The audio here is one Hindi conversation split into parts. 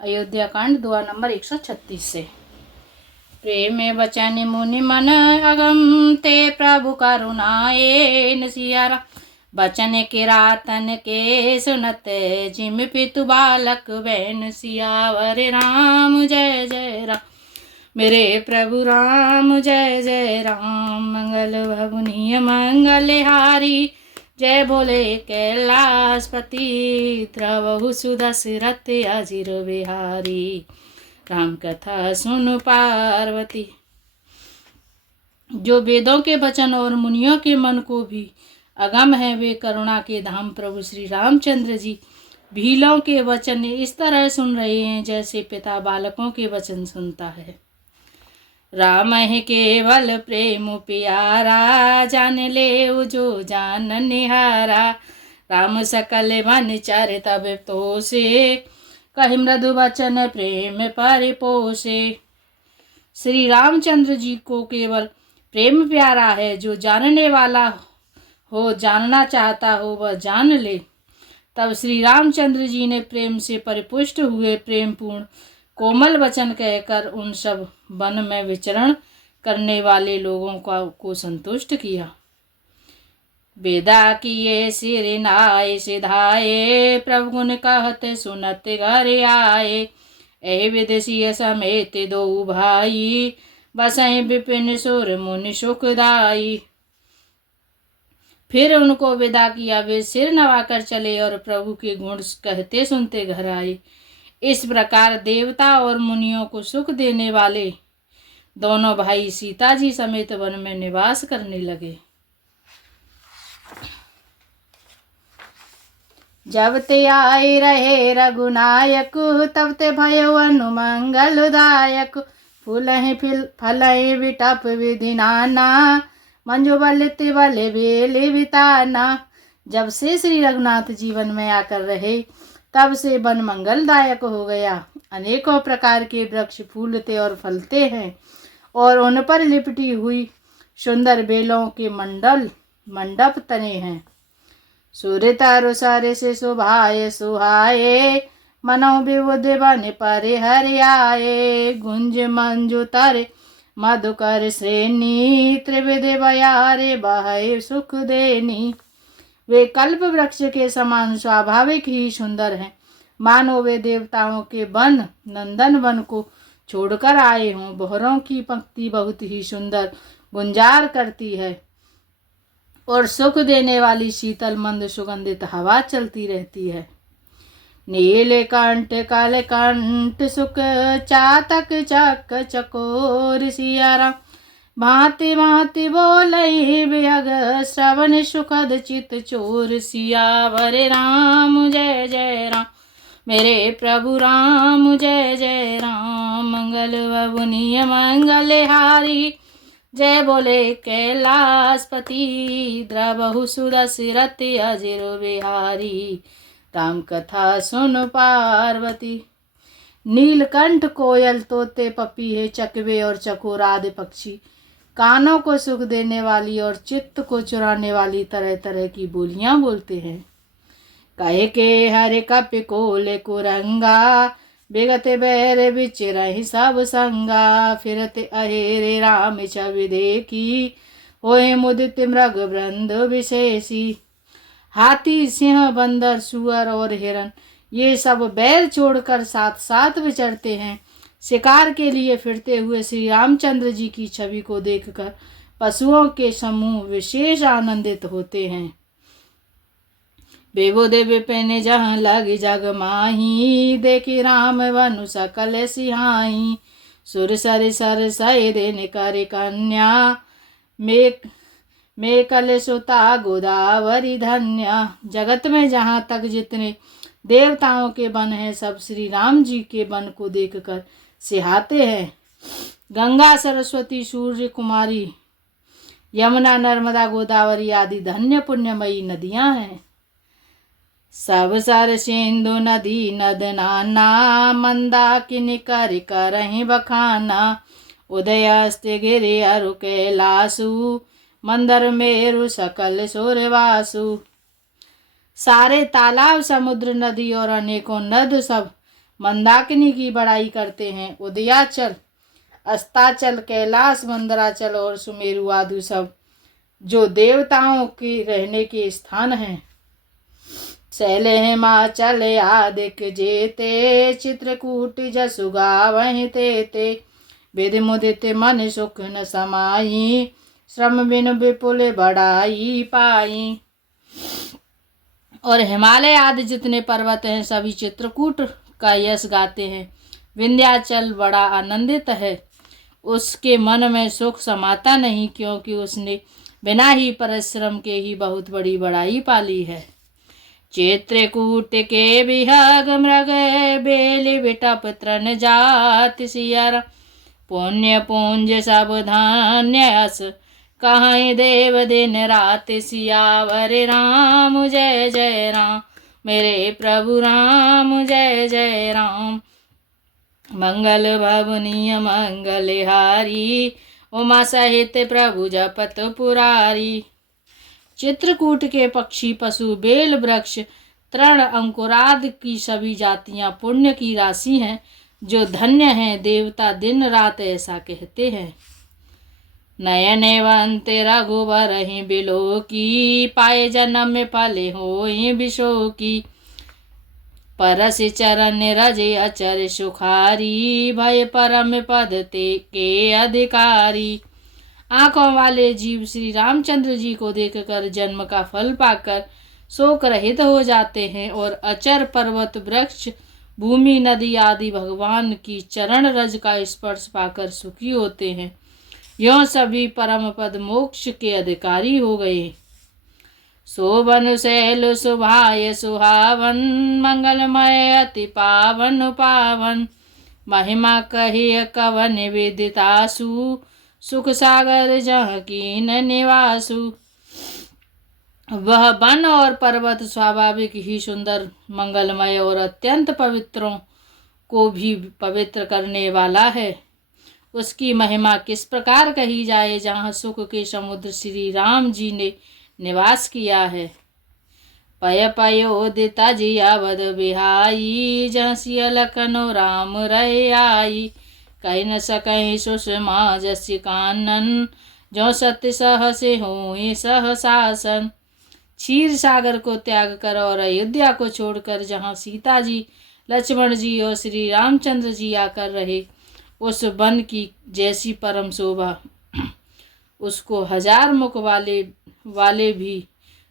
अयोध्या कांड दुआ नंबर 136 से। प्रेम बचन मुनि मन अगम ते प्रभु करुणाए नसियारा। बचन के रातन के सुनत जिम पितु बालक बहन सियावर राम जय जय राम। मेरे प्रभु राम जय जय राम। मंगल भगुनीय मंगलहारी जय बोले कैलाशपति। द्रवहु सुदशरथ अजिर बिहारी। राम कथा सुन पार्वती। जो वेदों के वचन और मुनियों के मन को भी अगम है, वे करुणा के धाम प्रभु श्री रामचंद्र जी भीलों के वचन इस तरह सुन रहे हैं जैसे पिता बालकों के वचन सुनता है। राम है केवल प्रेम प्यारा, जान ले जो जान निहारा। राम सकल मन चर तब तो से, कहि मृदु वचन प्रेम परिपोषे। श्री रामचंद्र जी को केवल प्रेम प्यारा है। जो जानने वाला हो, जानना चाहता हो, वह जान ले। तब श्री रामचंद्र जी ने प्रेम से परिपुष्ट हुए प्रेमपूर्ण कोमल वचन कहकर उन सब वन में विचरण करने वाले लोगों को संतुष्ट किया। वेदा किए सिर नाय सिधाए, प्रभु गुण कहते सुनत घर आए। ऐ विदेशीय समेत दो भाई, बसई विपिन सुर मुनि सुखदाई। फिर उनको विदा किया, वे सिर नवाकर चले और प्रभु के गुण कहते सुनते घर आए। इस प्रकार देवता और मुनियों को सुख देने वाले दोनों भाई सीता जी समेत वन में निवास करने लगे। जब ते आए रहे रघुनायक, तब ते भयो अनुमंगलदायक। फूलहि फलहि विटप विधि नाना, मंजु बलित बल बेल बिताना। जब से श्री रघुनाथ जीवन में आकर रहे, तब से वन मंगलदायक हो गया। अनेकों प्रकार के वृक्ष फूलते और फलते हैं और उन पर लिपटी हुई सुंदर बेलों के मंडप तने हैं। सूर्य तारु सारे से शोभाए सुहाए, मनो विबुध बन पर हरियाए। गुंज मंजु तारे मधुकर श्रेणी, त्रिविध बयारे बहाए सुख देनी। वे कल्प वृक्ष के समान स्वाभाविक ही सुंदर हैं, मानो वे देवताओं के वन नंदन वन को छोड़कर आए हों। बहरों की पंक्ति बहुत ही सुंदर गुंजार करती है और सुख देने वाली शीतल मंद सुगंधित हवा चलती रहती है। नील कंठ काल कंठ सुख चातक चक चकोर सियारा। भांति भांति बोलहि बिहग, श्रवण सुखद चित चोर। सियावर राम जय जय राम। मेरे प्रभु राम जय जय राम। मंगल भगुनीय मंगलहारी जय बोले कैलाशपति। द्रवहु सुदशरथ अजिर बिहारी। राम कथा सुन पार्वती। नीलकंठ कोयल तोते पपीहे चकवे और चकोर आदि पक्षी कानों को सुख देने वाली और चित्त को चुराने वाली तरह तरह की बोलियां बोलते हैं। कहे के हरे कपि कोले कुरंगा, बिगते बैर बिच रही सब संगा। फिरते अहेरे राम छवि देखी, होए मुदित मृग वृंद विशेषी। हाथी सिंह बंदर सुअर और हिरन ये सब बैर छोड़कर साथ साथ विचरते हैं। शिकार के लिए फिरते हुए श्री रामचंद्र जी की छवि को देखकर पशुओं के समूह विशेष आनंदित होते हैं। बेबो देव पेने जहाँ लग जग माही, देखी राम वनु सकल सिहाई। सुर सर सर सय देने कर कन्या, मे कल सुता गोदावरी धन्या। जगत में जहाँ तक जितने देवताओं के वन हैं, सब श्री राम जी के वन को देखकर सिहाते हैं। गंगा सरस्वती सूर्य कुमारी यमुना नर्मदा गोदावरी आदि धन्य पुण्यमयी नदियां हैं। सब सर सिंधु नदी नद नाना, मंदाकिनी कर करहि बखाना। उदयस्त गिरि अरु कैलासु, मंदर मेरु सकल सुरवासु। सारे तालाब समुद्र नदी और अनेकों नद सब मंदाकिनी की बड़ाई करते हैं। उदयाचल, अस्ताचल, कैलाश, मंदराचल और सुमेरु आदि सब जो देवताओं के रहने के स्थान हैं। शैले हिमाचल आदिक जेते, चित्रकूट जसु गावहि तेते। विधि मुदित मन सुख न समाई, श्रम बिन विपुल बढ़ाई पाई। और हिमालय आदि जितने पर्वत हैं सभी चित्रकूट का यश गाते हैं। विंध्याचल बड़ा आनंदित है, उसके मन में सुख समाता नहीं, क्योंकि उसने बिना ही परिश्रम के ही बहुत बड़ी बड़ाई पाली है। चित्रकूट के विहग मृग बेल विटप तृण जाति सियर, पुण्य पुंज सब धान्य अस कहीं देव दिन रात। सियावर राम जय जय राम, मेरे प्रभु राम जय जय राम। मंगल भवनीय मंगलहारी, उमा सहित प्रभु जपत पुरारी। चित्रकूट के पक्षी, पशु, बेल वृक्ष, तृण, अंकुरादि की सभी जातियां पुण्य की राशि हैं, जो धन्य हैं। देवता दिन रात ऐसा कहते हैं। नयनवंत रघुवर ही बिलो की, पाए जन्म में पले हो विशो की। परस चरण रजे अचर सुखारी, भय परम पद ते के अधिकारी। आंखों वाले जीव श्री रामचंद्र जी को देखकर जन्म का फल पाकर शोक रहित हो जाते हैं, और अचर, पर्वत, वृक्ष, भूमि, नदी आदि भगवान की चरण रज का स्पर्श पाकर सुखी होते हैं। यों सभी परम पद मोक्ष के अधिकारी हो गए। शोभन शैल सुभाय सुहावन, मंगलमय अति पावन पावन। महिमा कहिय कवन विदितासु, सुख सागर जहाँ कीन निवासु। वह वन और पर्वत स्वाभाविक ही सुंदर, मंगलमय और अत्यंत पवित्रों को भी पवित्र करने वाला है। उसकी महिमा किस प्रकार कही जाए, जहाँ सुख के समुद्र श्री राम जी ने निवास किया है। पय पयोदित जी अवध बिहाई, जहाँ सिय लखनऊ राम रहे आई। कही न सकहीं सुषमा जसि कानन, जो सत्य सहसे होई सह शासन। क्षीर सागर को त्याग कर और अयोध्या को छोड़कर जहाँ सीता जी, लक्ष्मण जी और श्री रामचंद्र जी आकर रहे, उस वन की जैसी परम शोभा उसको हजार मुख वाले भी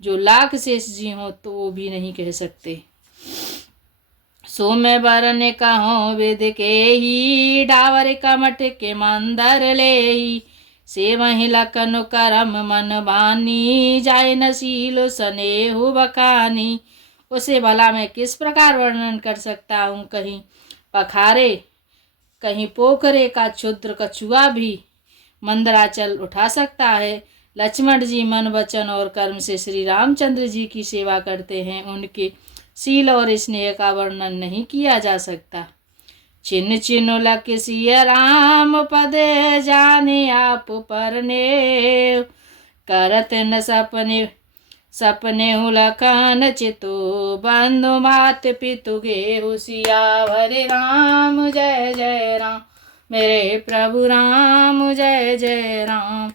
जो लाख शेष जी हों तो वो भी नहीं कह सकते। सो मैं बरन कहो विद के ही, डावर कमट के मंदर ले ही। से वही लखन करम मन बानी, जाय नसीलो स्नेहु बखानी। उसे भला मैं किस प्रकार वर्णन कर सकता हूँ। कहीं पखारे, कहीं पोखरे का क्षुद्र कछुआ भी मंदराचल उठा सकता है। लक्ष्मण जी मन, वचन और कर्म से श्री रामचंद्र जी की सेवा करते हैं। उनके शील और स्नेह का वर्णन नहीं किया जा सकता। छिन्न छिन्न लख सिय राम पद, जाने आप परने। करत न सपने सपने लखन चितो, बंधु मात पितु गे सियावर राम जय जय राम, मेरे प्रभु राम जय जय राम।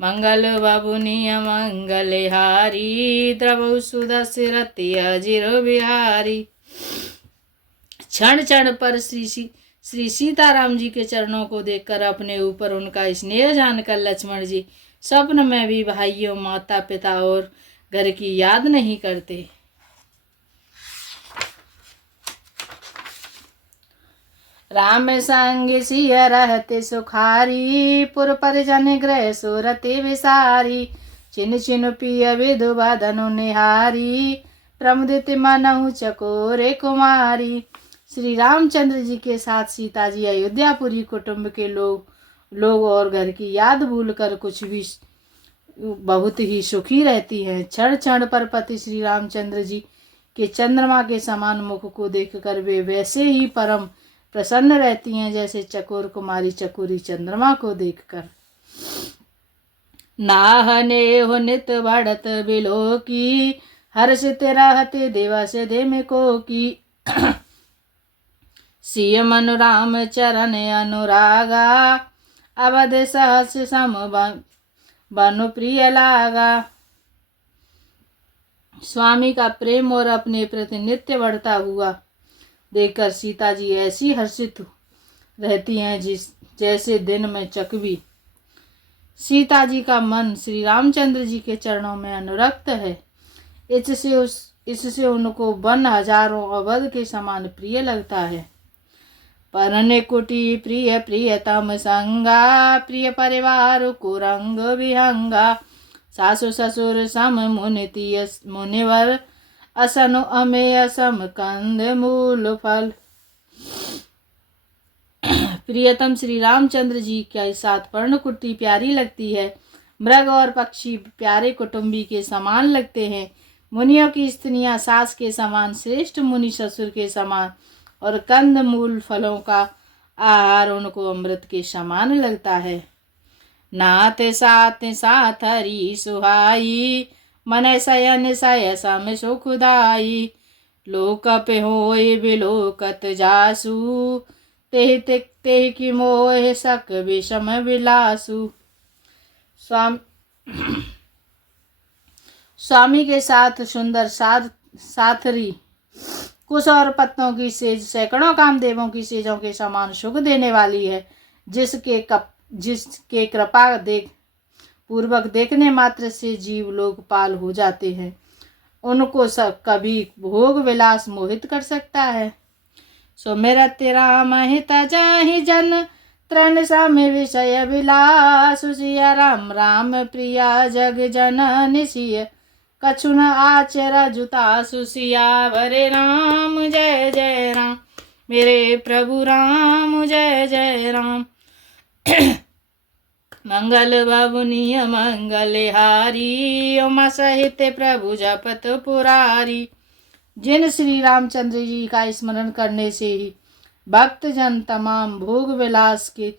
मंगल बबुनिय मंगलहारी, द्रवु सुदशरथि अजिर बिहारी। क्षण क्षण पर श्री सीताराम जी के चरणों को देखकर अपने ऊपर उनका स्नेह जानकर लक्ष्मण जी स्वप्न में भी भाइयों, माता पिता और घर की याद नहीं करते। राम संग सिय रहते सुखारी, पुर परिजन गृह सुरति विसारी। छिन छिन पिय विधु बदनु निहारी, प्रमुदित मनहु चकोरे कुमारी। श्री रामचंद्र जी के साथ सीता जी अयोध्यापुरी कुटुंब के लोग और घर की याद भूलकर कुछ भी बहुत ही सुखी रहती हैं। क्षण क्षण पर पति श्री रामचंद्र जी के चंद्रमा के समान मुख को देखकर वे वैसे ही परम प्रसन्न रहती हैं जैसे चकोर कुमारी चकोरी चंद्रमा को देखकर। नाहने हो नित बढ़त बिलो की, हर्षित रहते दिवस दिन को की। सिय मनु राम चरण अनुरागा, अवध सहस सम बनु प्रिय लागा। स्वामी का प्रेम और अपने प्रति नित्य बढ़ता हुआ देखकर सीता जी ऐसी हर्षित रहती हैं जैसे दिन में चकवी। सीता जी का मन श्री रामचंद्र जी के चरणों में अनुरक्त है। इससे उनको वन हजारों अवध के समान प्रिय लगता है। परने कुटी प्रिय प्रियतम संगा, प्रिय परिवार को रंग विहंगा। सासु ससुर सम मुनितीय मुनिवर, असनु अमेय सम कंद मूल फल। प्रियतम श्री रामचंद्र जी के साथ पर्णकुटी प्यारी लगती है। मृग और पक्षी प्यारे कुटुंबी के समान लगते हैं। मुनियों की स्त्रियां सास के समान, श्रेष्ठ मुनि ससुर के समान, और कंद मूल फलों का आहार उनको अमृत के समान लगता है। नाथ साथ साथ हरी सुहाई, मन शयन सय सम सुखदाई। लोक पे होय बिलोकत जासु, तेह तेह की मोह सक विषम विलासु। स्वामी के साथ सुंदर साथरी कुश और पत्तों की सेज सैकड़ों कामदेवों की सेजों के समान सुख देने वाली है। जिसके कृपा पूर्वक देखने मात्र से जीव लोकपाल हो जाते हैं, उनको सब कभी भोग विलास मोहित कर सकता है। सो मेरा तेरा महित जाहि जन, तृण सम विषय विलास। सिया राम राम प्रिया जग जननि सिय, कछु न आचर जुता सुसियावरे राम। जय जय राम मेरे प्रभु राम, जय जय राम। मंगल बाबुनिय मंगल हारी, उमा सहित प्रभु जपत पुरारी। जिन श्री रामचंद्र जी का स्मरण करने से ही भक्त जन तमाम भोग विलास के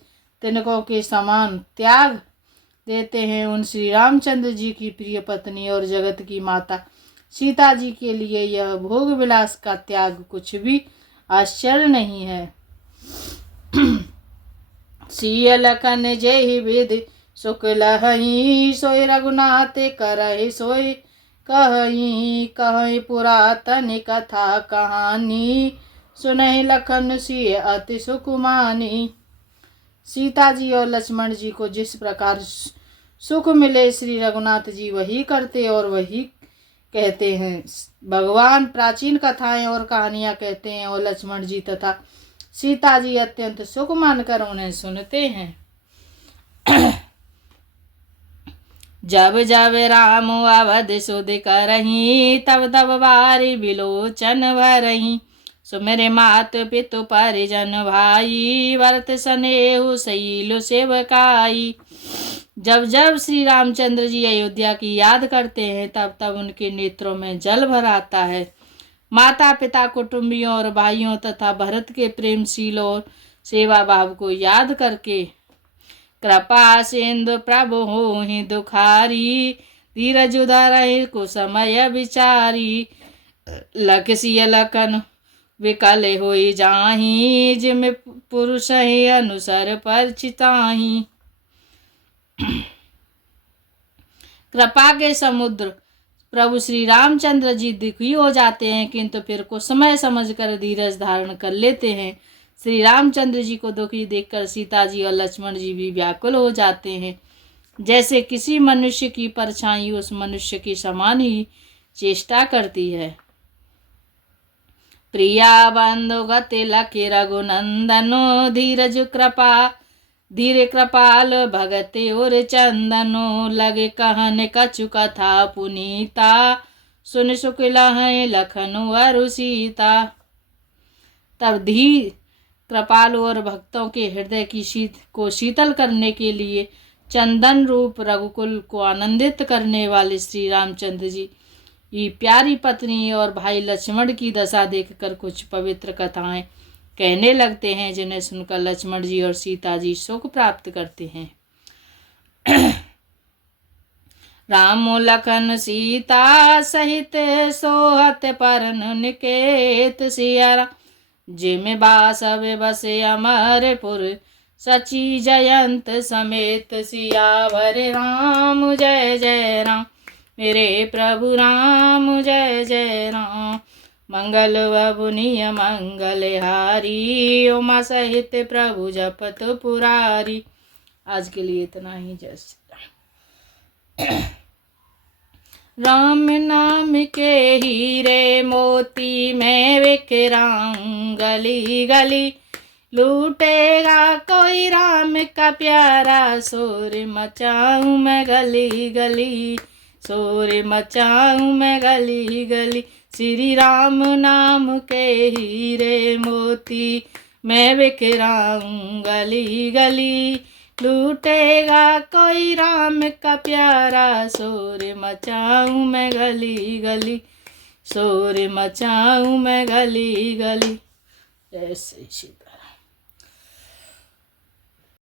तिनकों के समान त्याग देते हैं, उन श्री रामचंद्र जी की प्रिय पत्नी और जगत की माता सीता जी के लिए यह भोग विलास का त्याग कुछ भी आश्चर्य नहीं है। सिय लखन जेहि विधि सुख लहई, सोई रघुनाथ करहि सोई कहीं। कहीं पुरातन कथा कहानी, सुनहि लखन सिय अति सुकुमानी। सीता जी और लक्ष्मण जी को जिस प्रकार सुख मिले, श्री रघुनाथ जी वही करते और वही कहते हैं। भगवान प्राचीन कथाएं और कहानियां कहते हैं और लक्ष्मण जी तथा सीता जी अत्यंत सुख मानकर उन्हें सुनते हैं। जब जब राम अवध सुध करहीं, तब तब बारी बिलोचन भरहीं। सो मेरे मात पितु परिजन भाई, भरत सनेहु शैल सेवकाई। जब जब श्री रामचंद्र जी अयोध्या की याद करते हैं, तब तब उनके नेत्रों में जल भर आता है। माता पिता कुटुंबियों और भाइयों तथा भरत के प्रेमशील और सेवा भाव को याद करके, कृपा सिंधु प्रभु होहि दुखारी, धीरज उधरहि कुसमय विचारी। लख सिय लखन विकल होई जाहि, जिम पुरुष ही अनुसर परिचिताहि। कृपा के समुद्र प्रभु श्री रामचंद्र जी दुखी हो जाते हैं, किंतु फिर कुछ समय समझकर धीरज धारण कर लेते हैं। श्री रामचंद्र जी को दुखी देखकर सीता जी और लक्ष्मण जी भी व्याकुल हो जाते हैं। जैसे किसी मनुष्य की परछाई उस मनुष्य की समान ही चेष्टा करती है। प्रिया बंधु गति लखि रघुनंदनो, धीरज कृपा धीरे कृपाल भगते और चंदनो। लगे कहन कछु कथा पुनीता, सुन सुख लहै लखनु अरु सीता। तब धीर कृपालु और भक्तों के हृदय की शीतल करने के लिए चंदन रूप रघुकुल को आनंदित करने वाले श्री रामचंद्र जी की प्यारी पत्नी और भाई लक्ष्मण की दशा देखकर कुछ पवित्र कथाएं कहने लगते हैं, जिन्हें सुनकर लक्ष्मण जी और सीता जी सुख प्राप्त करते हैं। राम लखन सीता सहित सोहत परन निकेत, सिया जिम बासव बसे अमरपुर, सची जयंत समेत सियावर राम जय जय राम। मेरे प्रभु राम जय जय राम। मंगल वबुनिय मंगलहारी, उमा सहित प्रभु जपत पुरारी। आज के लिए इतना ही। जय श्री राम। राम नाम के हीरे मोती मैं बिखराऊं गली गली, लूटेगा कोई राम का प्यारा, शोर मचाऊं मैं गली गली, शोर मचाऊं मैं गली गली। श्री राम नाम के हीरे मोती मैं बिखराऊं गली गली, लूटेगा कोई राम का प्यारा, शोर मचाऊं मैं गली गली, शोर मचाऊं मैं गली गली। जय श्री